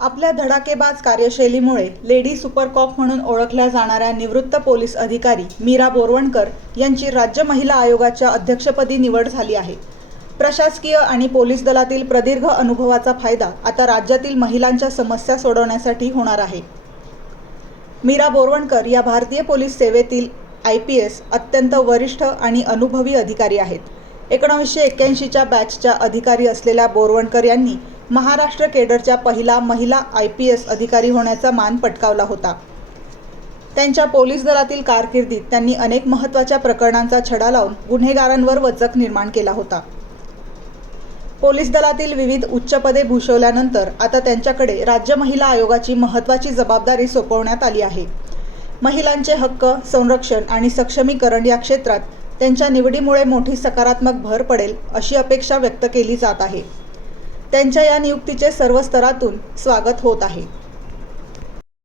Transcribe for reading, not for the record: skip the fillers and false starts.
आपल्या धडाकेबाज कार्यशैलीमुळे lady super cop म्हणून ओळखल्या जाणाऱ्या निवृत्त पोलीस अधिकारी मीरा बोरवणकर यांची राज्य महिला आयोगाच्या अध्यक्षपदी निवड झाली आहे। प्रशासकीय आणि पोलीस दलातील प्रदीर्घ अनुभवाचा फायदा आता राज्यातील महिलांच्या समस्या सोडवण्यासाठी होणार आहे। मीरा बोरवणकर या भारतीय पोलीस सेवेतील IPS अत्यंत वरिष्ठ आणि अनुभवी अधिकारी आहेत। 1981च्या बॅचच्या अधिकारी असलेल्या बोरवणकर यांनी महाराष्ट्र केडरच्या पहिला महिला IPS अधिकारी होण्याचा मान पटकावला होता। त्यांच्या पोलीस दलातील कारकिर्दीत त्यांनी अनेक महत्त्वाच्या प्रकरणांचा छडा लावून गुन्हेगारांवर वचक निर्माण केला होता। पोलीस दलातील विविध उच्चपदे भूषवल्यानंतर आता त्यांच्याकडे राज्य महिला आयोगाची महत्त्वाची जबाबदारी सोपवण्यात आली आहे। महिलांचे हक्क, संरक्षण आणि सक्षमीकरण या क्षेत्रात त्यांच्या निवडीमुळे मोठी सकारात्मक भर पडेल अशी अपेक्षा व्यक्त केली जात आहे। त्यांच्या या नियुक्तीचे सर्व स्तरातून स्वागत होत आहे।